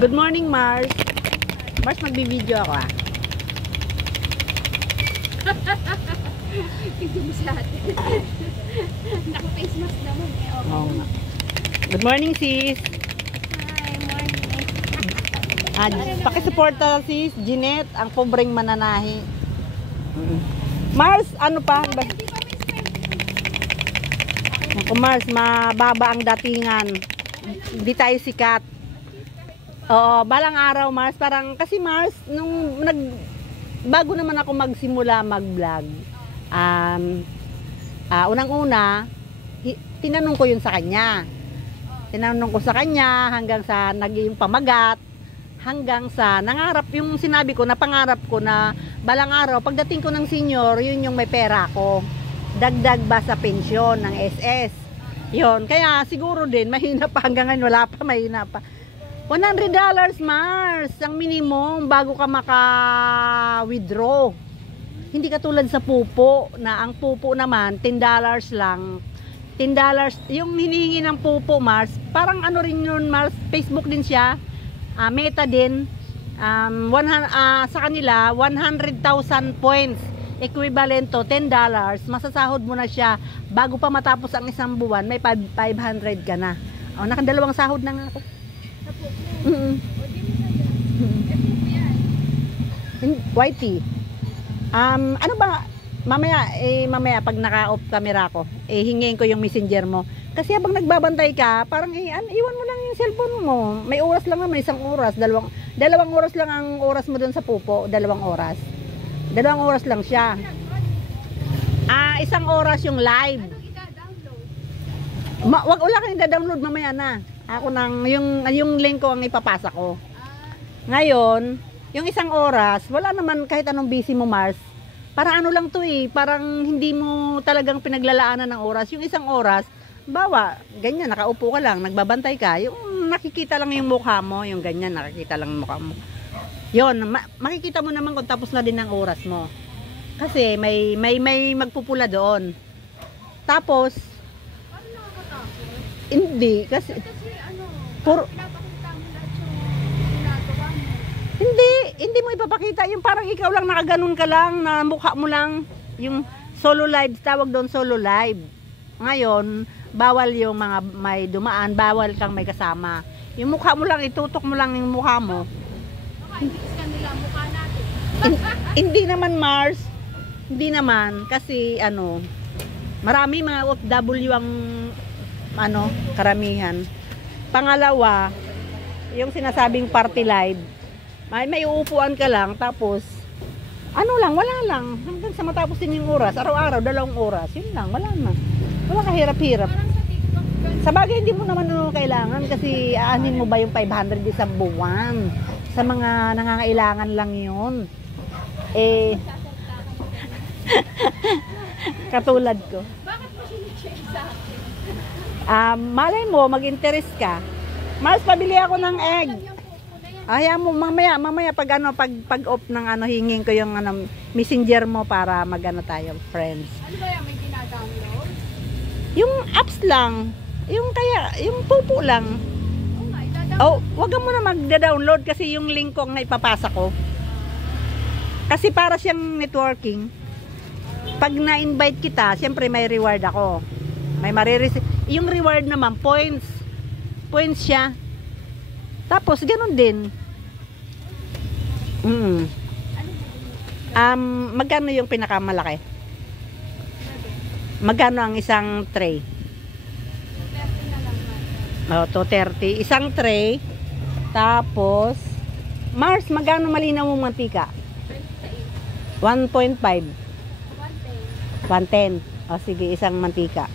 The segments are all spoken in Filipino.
Good morning, Mars. Mars, magbibideo ako ah. Hindi mo sa atin. Naka-face mask naman eh. Okay. Oo nga. Good morning, sis. Hi, morning. Pakisuporta sis, Jeanette, ang pobreng mananahi. Mars, ano pa? Naku, Mars, mababa ang datingan. Hindi tayo sikat. Oo, balang araw, Mars. Parang, kasi Mars, bago naman ako magsimula mag-vlog, unang-una, tinanong ko yun sa kanya. Tinanong ko sa kanya hanggang sa naging pamagat, hanggang sa nangarap, yung sinabi ko na pangarap ko na balang araw, pagdating ko ng senior, yun yung may pera ko. Dagdag ba sa pensyon ng SS? Yun, kaya siguro din, mahina pa hanggang ngayon, wala pa, mahina pa. $100, Mars, ang minimum bago ka maka-withdraw. Hindi katulad sa pupo, na ang pupo naman, $10 lang. $10, yung hinihingi ng pupo, Mars, parang ano rin yun, Mars, Facebook din siya, Meta din, sa kanila, 100,000 points, equivalent to $10, masasahod mo na siya, bago pa matapos ang isang buwan, may 500 ka na. Nakadalawang sahod na nga ako. YT. Ano ba, mamaya pag naka-off camera ko, hingin ko yung messenger mo. Kasi habang nagbabantay ka, parang iwan mo lang yung cellphone mo. May oras lang naman, isang oras, dalawang oras lang ang oras mo dun sa pupo, 2 oras. 2 oras lang siya. Isang oras yung live. Wala kang i-download, mamaya na. Ako nang yung link ko ang ipapasa ko. Ngayon, yung isang oras, wala naman kahit anong busy mo, Mars. Parang ano lang to parang hindi mo talagang pinaglalaanan ng oras. Yung isang oras, bawa, ganyan, nakaupo ka lang, nagbabantay ka, yung nakikita lang yung mukha mo, yung ganyan, nakikita lang yung mukha mo. Yun, makikita mo naman kung tapos na din ang oras mo. Kasi may magpupula doon. Tapos, hindi, kasi hindi mo ipapakita yung parang ikaw lang nakaganon ka lang na mukha mo lang yung solo live, tawag doon solo live. Ngayon, bawal yung mga may dumaan, bawal kang may kasama. Yung mukha mo lang, itutok mo lang yung mukha mo. Hindi naman, Mars. Hindi naman kasi marami mga OFW ang karamihan. Pangalawa, yung sinasabing party live, may uupuan ka lang, tapos wala lang hanggang sa matapos din yung oras, araw-araw 2 oras, yun lang, wala kahirap-hirap. Sa bagay, hindi mo naman kailangan kasi aanin mo ba yung 500 isang buwan? Sa mga nangangailangan lang yun. Katulad ko. Bakit mo sinishare sa akin? Malay mo, mag-interest ka. Mars, pabili ako ng egg. Ayaw mo, mamaya pag off ng hingin ko yung messenger mo para tayo, friends. Ano ba yan? May ginadownload? Yung apps lang. Yung pupo lang. Wag mo na magda-download kasi yung link ko nga ipapasa ko. Kasi para siyang networking. Pag na-invite kita, siyempre may reward ako. May marireceive. Yung reward naman, points. Points siya. Tapos, ganun din. Magkano yung pinakamalaki? Magkano ang isang tray? 230 na lang. 230. Isang tray. Tapos, Mars, magkano malinaw mong mantika? 1.5. 110. Sige, isang mantika.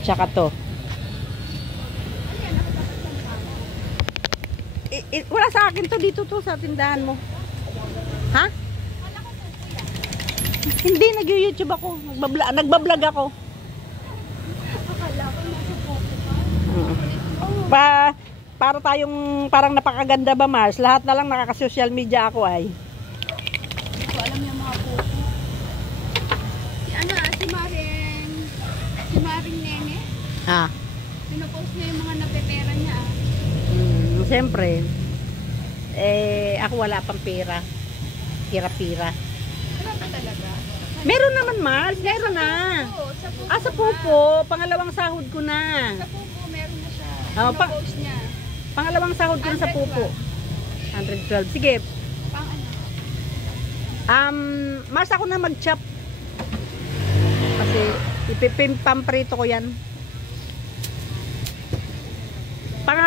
Tsaka to. Wala sa akin to, dito to sa tindahan mo. Ha? Hindi, nag-YouTube ako. Nagbablog ako. Akala ko nasa photo. Para tayong parang napakaganda ba, Mars? Lahat na lang nakaka-social media ako ay. Hindi ko alam yung mga photo. Si Maring Nene. Pinopost niya yung mga napepera niya. Siyempre, ako wala pang pera. Pira-pira. Wala pa talaga. Meron naman, Mars. Meron na. Sa Pupo. Pangalawang sahod ko na. Sa Pupo, meron na siya. Oh, Post niya. Pangalawang sahod ko na sa Pupo. 112. Sige. Pang Mars, ako na mag-chop. Kasi, pamprito ko yan.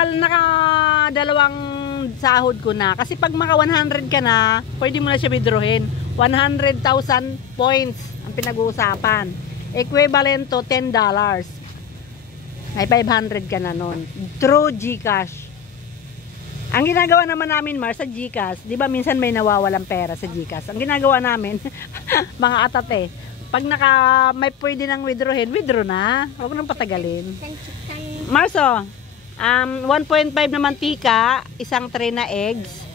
Nakadalawang sahod ko na. Kasi pag maka 100 ka na, pwede mo na siya withdrawin. 100,000 points ang pinag-uusapan. Equivalent to $10. May 500 ka na nun. Through GCash. Ang ginagawa naman namin, Mars, sa GCash, di ba minsan may nawawalang pera sa GCash. Ang ginagawa namin, mga atate, pag may pwede nang withdrawin, withdraw na. Huwag nang patagalin. Mars, 1.5 na mantika, isang tray na eggs,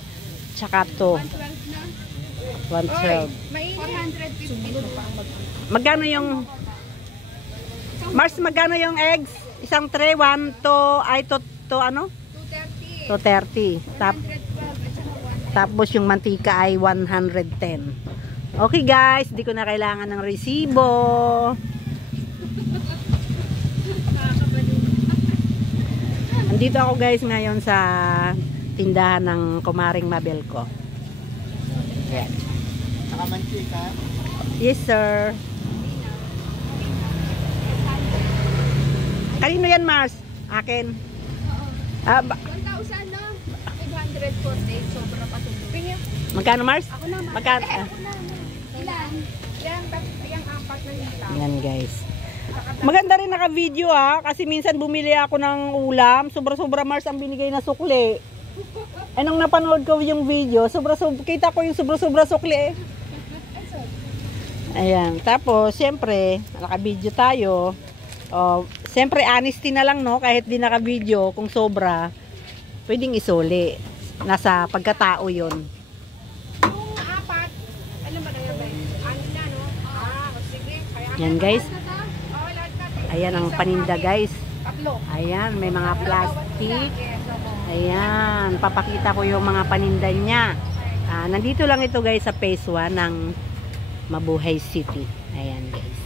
tsaka to. 112 na. 112. May 450 pa. Magkano yung Mars, magkano yung eggs? Isang tray, 1 to ano? 230. 230. 112 at saka 1. Tapos yung mantika ay 110. Okay guys, di ko na kailangan ng resibo. Andito ako guys ngayon sa tindahan ng Kumaring Mabel ko. Yan. Nakamantika? Yes sir. Kanino yan, Mars? Akin. 1,000 na. 548. Sobra pa tumulong. Magkano, Mars? Ako na. Magkano? Ako na. Ilan? Yung apat na hita. Yan guys. Maganda rin naka-video kasi minsan bumili ako ng ulam, sobra-sobra Mars ang binigay na sukli. Nung napanood ko yung video, kita ko yung sobra-sobra sukli. Ayan, tapos siyempre, naka-video tayo. Siyempre honesty na lang no, kahit di naka-video, kung sobra, pwedeng isuli. Nasa pagkatao yon. Yung apat, alam mo na yun ba? Ano na, no? Sige. Yan guys. Ayan ang paninda guys. Tatlo. Ayan, may mga plastic. Ayan, papakita ko yung mga paninda niya. Nandito lang ito guys sa phase 1 ng Mabuhay City. Ayan guys.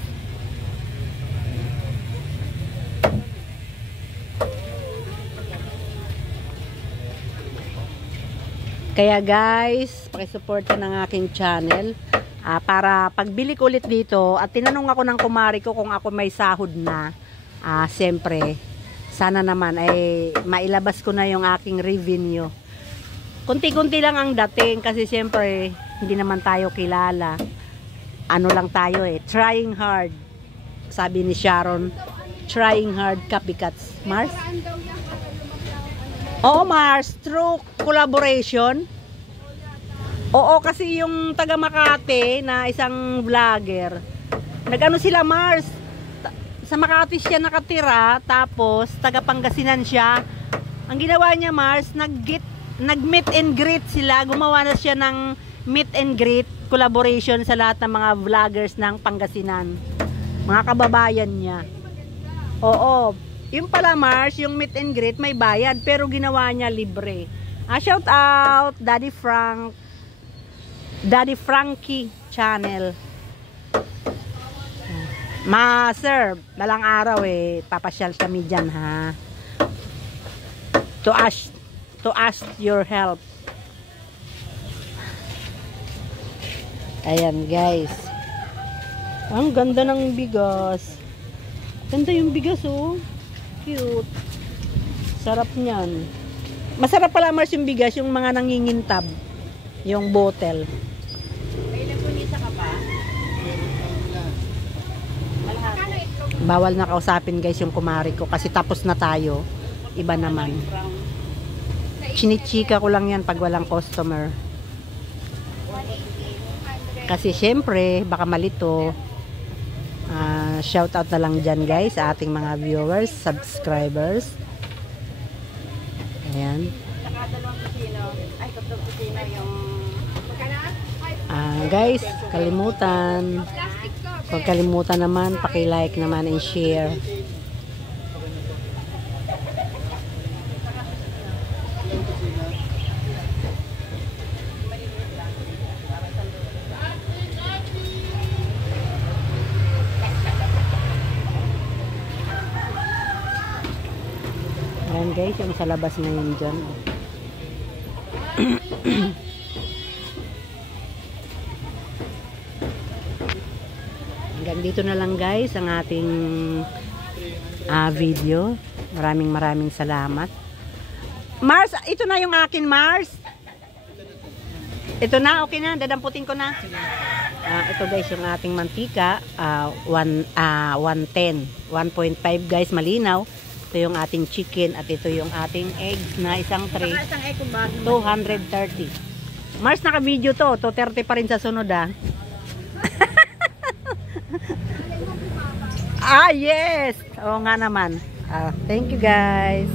Kaya guys, pakisuporta ng aking channel. Para pagbili ko ulit dito at tinanong ako ng kumari ko kung ako may sahod na, siyempre sana naman ay mailabas ko na yung aking revenue. Kunti-kunti lang ang dating kasi siyempre hindi naman tayo kilala, ano lang tayo trying hard, sabi ni Sharon, trying hard copycats. Mars? Oo Mars, through collaboration. Oo, kasi yung taga Makati na isang vlogger, nag-ano sila Mars, sa Makati siya nakatira, tapos taga Pangasinan siya. Ang ginawa niya Mars, nag-meet and greet sila, gumawa na siya ng meet and greet, collaboration sa lahat ng mga vloggers ng Pangasinan. Mga kababayan niya. Oo, yung pala Mars, yung meet and greet may bayad, pero ginawa niya libre. Shout out, Daddy Frankie channel. Sir, balang araw papasyal kami dyan ha. To ask your help. Ayan guys. Ang ganda ng bigas. Ganda yung bigas Cute. Sarap niyan. Masarap pala Mars yung bigas, yung mga nangingintab. Yung bottle. Bawal na kausapin guys yung kumari ko kasi tapos na tayo. Iba naman. Chinichika ko lang yan pag walang customer. Kasi syempre baka malito. Shout out na lang dyan guys sa ating mga viewers, subscribers. Ayan. Guys, kalimutan. Huwag kalimutan naman, paki-like naman and share. Ayan guys, yung sa labas ngayon dyan. Hanggang dito na lang guys ang ating video. Maraming salamat. Mars, ito na yung akin, Mars. Ito na, okay na. Dadamputin ko na. Ito guys, yung ating mantika. 110. 1.5 guys, malinaw. Ito yung ating chicken at ito yung ating eggs na isang tray. 230. Mars, naka-video to. 230 pa rin sa sunod yes! Oo nga naman. Thank you guys.